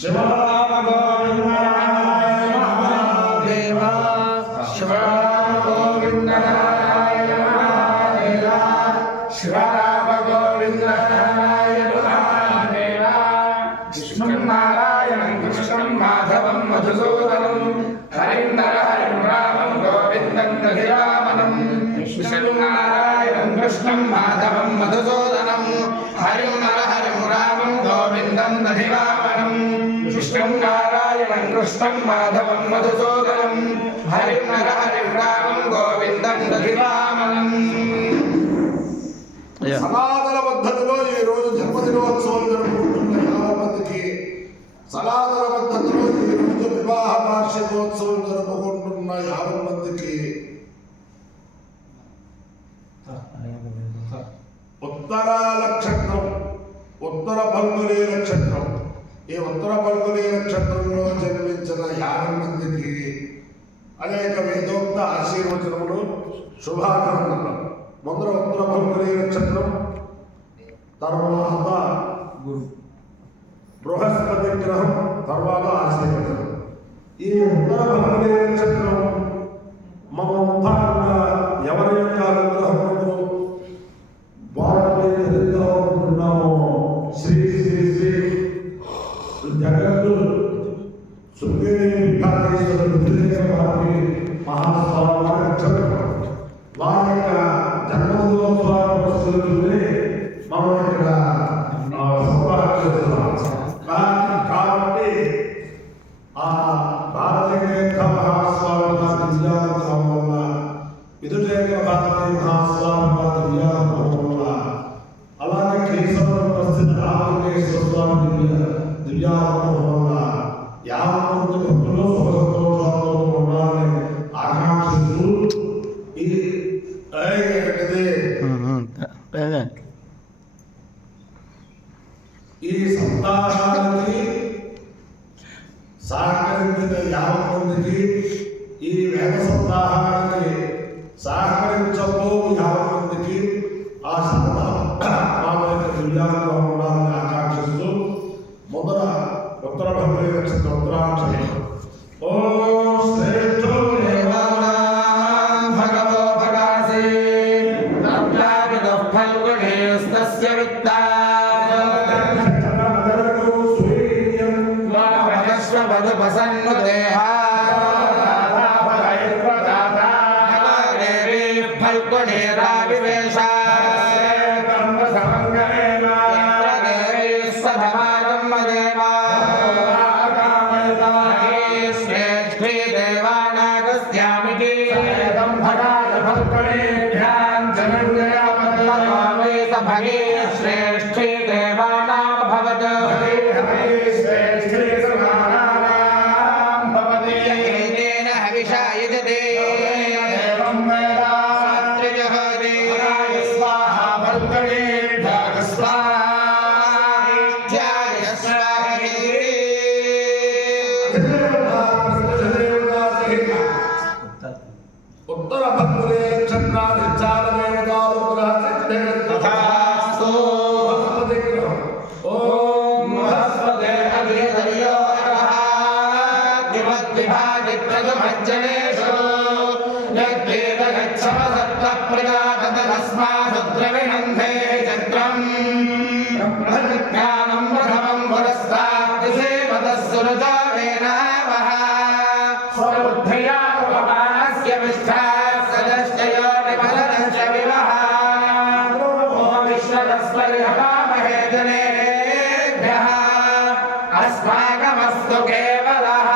शिवराम गोविंदाय महादेव शिवराम गोविंदाय महादेव शिवराम गोविंदाय महादेव कृष्णं नारायणं कृष्णं माधवं मधुसूदनं हरिं नरहरिं रामं गोविन्दं दधिवामनं कृष्णं नारायणं कृष्णं माधवं मधुसूदनं हरिं नरहरिं रामं गोविन्दं दधिवामनं कृष्णं नारायणं कृष्णं माधवं मधुसूदनं हरिं नरहरिं रामं गोविन्दं दधिवामनं సనాతన పద్ధతిలో ఈ రోజు జన్మదినోత్సవం జరుపుకుంటున్న 50 మందికి సనాతన పద్ధతిలో ఈ రోజు వివాహ వార్షికోత్సవం జరుపుకుంటున్న 50 మందికి ఉత్తర నక్షత్రం ఉత్తర ఫల్గుని నక్షత్రం ఈ ఉత్తర ఫల్గుని నక్షత్రంలో జన్మించిన 50 మందికి అనేక వేదోక్త ఆశీర్వచనములు శుభాకాంక్షలు. ముందర ఉత్తర ఫల్గుని నక్షత్రం, తర్వాత బృహస్పతి గ్రహం, తర్వాత ఆశీర్వచనం. ఈ ఉత్తర ఫల్గుని నక్షత్రం మమంతా ఎవరి యొక్క అనుగ్రహంలో వారిపై ఉంటున్నామో శ్రీ శ్రీ శ్రీ జగత్తు శృంగేరి పీఠాధీశ్వరుడు వారి మహాస్వామి వారి నక్షత్రం. వారి యొక్క జన్మదినోత్సవాల పరిస్థితులే మనం ఇక్కడ సంపాదిస్తున్నాం. కాబట్టి ఆ భారతీయ మహాస్వామి వారి దివ్యానుగ్రహం వల్ల, విదుషేఖ భారతీయ మహాస్వామి వారి దివ్యానుగ్రహం వల్ల, అలాగే కేశవరం ప్రసిద్ధ రామలింగేశ్వర స్వామి దివ్యానుగ్రహం వల్ల 50 మంది భక్తులు సుఖ సంతోషాలతో ఉండాలని ఆకాంక్షిస్తూ ఈ సప్తాహానికి సహకరించిన 50 మందికి, ఈ వేద సప్తాహానికి సహకరించబో 50 మందికి ఆ దివ్యానుగ్రహం ఉండాలని ఆకాంక్షిస్తూ మొదట ఉత్తర ఫల్గుని నక్షత్రం ఉత్తరాక్షరం. ఓం శ్రేష్ఠో దేవానాం భగవో భగాసి తత్రావిదః ఫల్గుణేస్తస్య విత్తాః श्रेष्ठी देवानां भवत् श्रेष्ठी समानानां भवति येन हविषा यजते एवं वेदा त्रिजहति स्वाहा फल्गुणेभ्यः स्वाहाय स्वाहेति उत्तर फल्गुनि नक्षत्राणि तथास्तु भगवति ग्रहम्. ओम बृहस्पते अभिधयो दिवद्विभाजित्रजुमज्जनेषु यद्वेदगच्छम सप्तप्रजाततस्माद्रुद्रविणन्धे चक्रम् ब्रह्मज्ञानं प्रथमं पुरस्ताद्दिसेवतः सुरजावेनावः स्वबुद्ध्या उपमास्य विष्ठाः सदश्चयो निबलश्च विवः विश्वतस्मरिहवामहे जनेभ्यः अस्माकमस्तु केवलः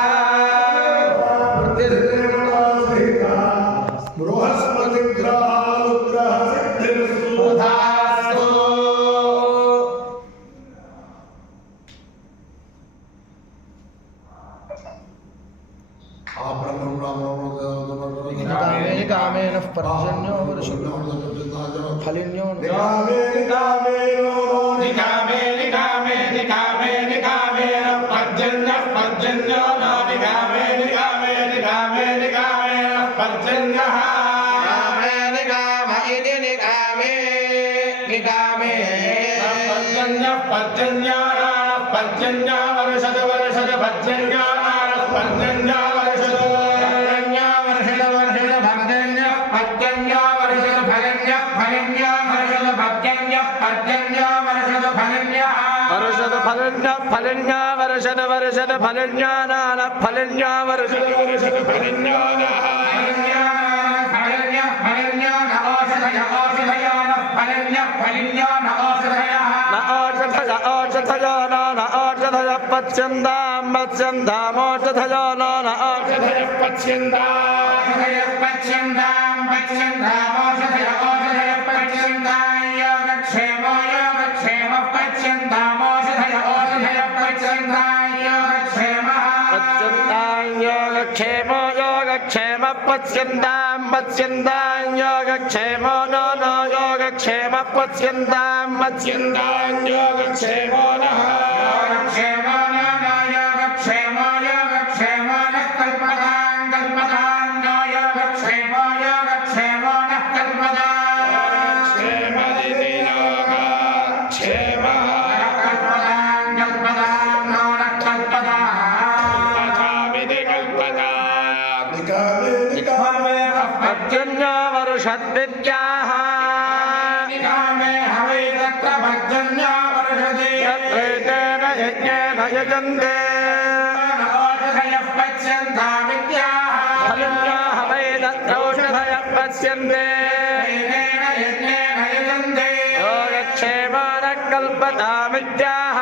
बृहस्पति ग्रहानुग्रहसिद्धिर्तथास्तु. कामेन पर्जन्यो वर्षितो फलिन्यो पर्जन्यो नो पर्जन्यः पर्जन्य वर्षद वर्ष भर्जन्यो नः पर्जन्यो वर्षतु फलन्या वर्षद वर्षद फलन्या नान फलन्या वर्षद वर्षद फलन्या नः औषधयो न औषधय पच्यन्तां पच्यन्तामौषधयो न औषधय योगक्षेमो योगक्षेम पच्यन्तां पच्यन्तां योगक्षेमो नो नो योगक्षेम पच्यन्तां पच्यन्तां योगक्षेमो नः योगक्षेमो नो नो योगक्षेमो योगक्षेमो नः कल्पतां कल्पतां नो योगक्षेमो योगक्षेमो नः कल्पतां क्षेमदिति योगक्षेमः कल्पतां कल्पतां नो नः कल्पतां पर्जन्यो वर्षद्विद्याः निकामे हवै तत्र पर्जन्यो वर्षति यत्रैतेन यज्ञेन यजन्ते औषधयः पच्यन्ता विद्याः फलन्यो हवै तत्र औषधयः पच्यन्ते एतेन यज्ञेन यजन्ते योगक्षेमो न कल्पता विद्याः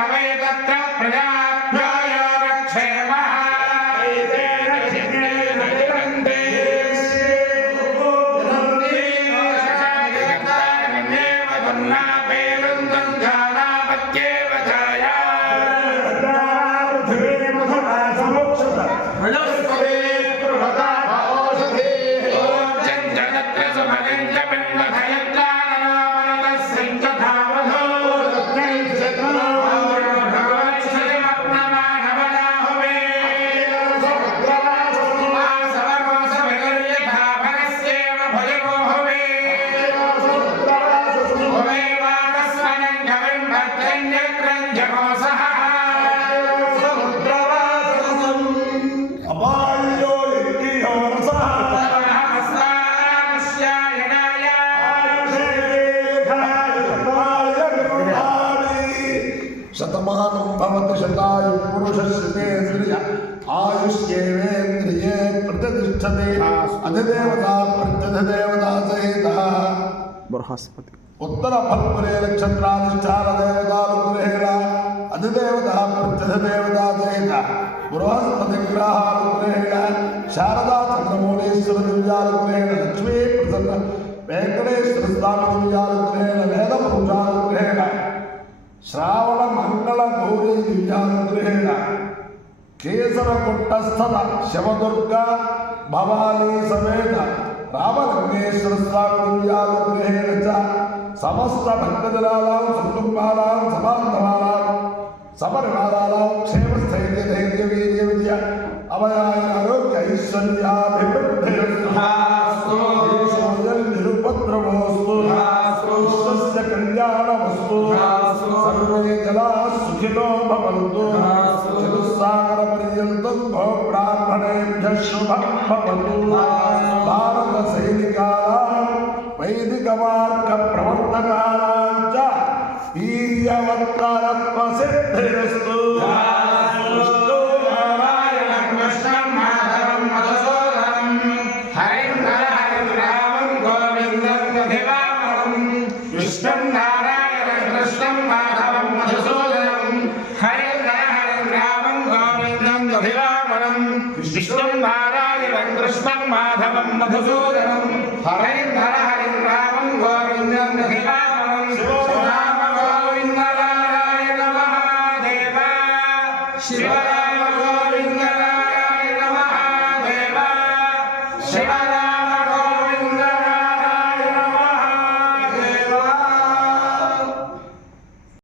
हवै तत्र प्रजाभ्यो योगक्षेमः शतमानं भवति शतायु पुरुषस्येन्द्रिय आयुष्येवेन्द्रिये प्रतिष्ठते अधिदेवता प्रत्यधिदेवता सहितः बृहस्पति उत्तर फल्गुने नक्षत्राधिष्ठान देवतानुग्रहेण अधिदेवता प्रत्यधिदेवता सहितः बृहस्पति ग्रहानुग्रहेण शारदा चन्द्रमौळीश्वर दिव्यानुग्रहेण लक्ष्मी प्रसन्न वेंकटेश्वर स्वामी दिव्यानुग्रहेण वेदपुरुषानुग्रहेण श्रावण मंगल गौरी दिव्यानुग्रहेण केसर कुट्टस्थल शिवदुर्गा भवानी समेत रामलिंगेश्वर स्वामी दिव्यानुग्रहेण च समस्त भक्तजनानां सुकुटुम्बानां समान्तमानां समरिवाराणां क्षेम स्थैर्य धैर्य वीर्य विजय अभयाय आरोग्य ऐश्वर्याभिवृद्धिरस्तु निरुपद्रवोऽस्तु विश्वस्य कल्याणमस्तु सर्वे जनाः सुखिनो भवन्तु चतुस्सागरपर्यन्तं भो ब्राह्मणेभ्यः शुभं भवतु भारतसैनिकानां वैदिकमार्गप्रवर्तकानां च वीर्यवत्तरत्वसिद्धिरस्तु विष्णुं नारायणं कृष्णं माधवं मधुसूदनं हरिं हरिं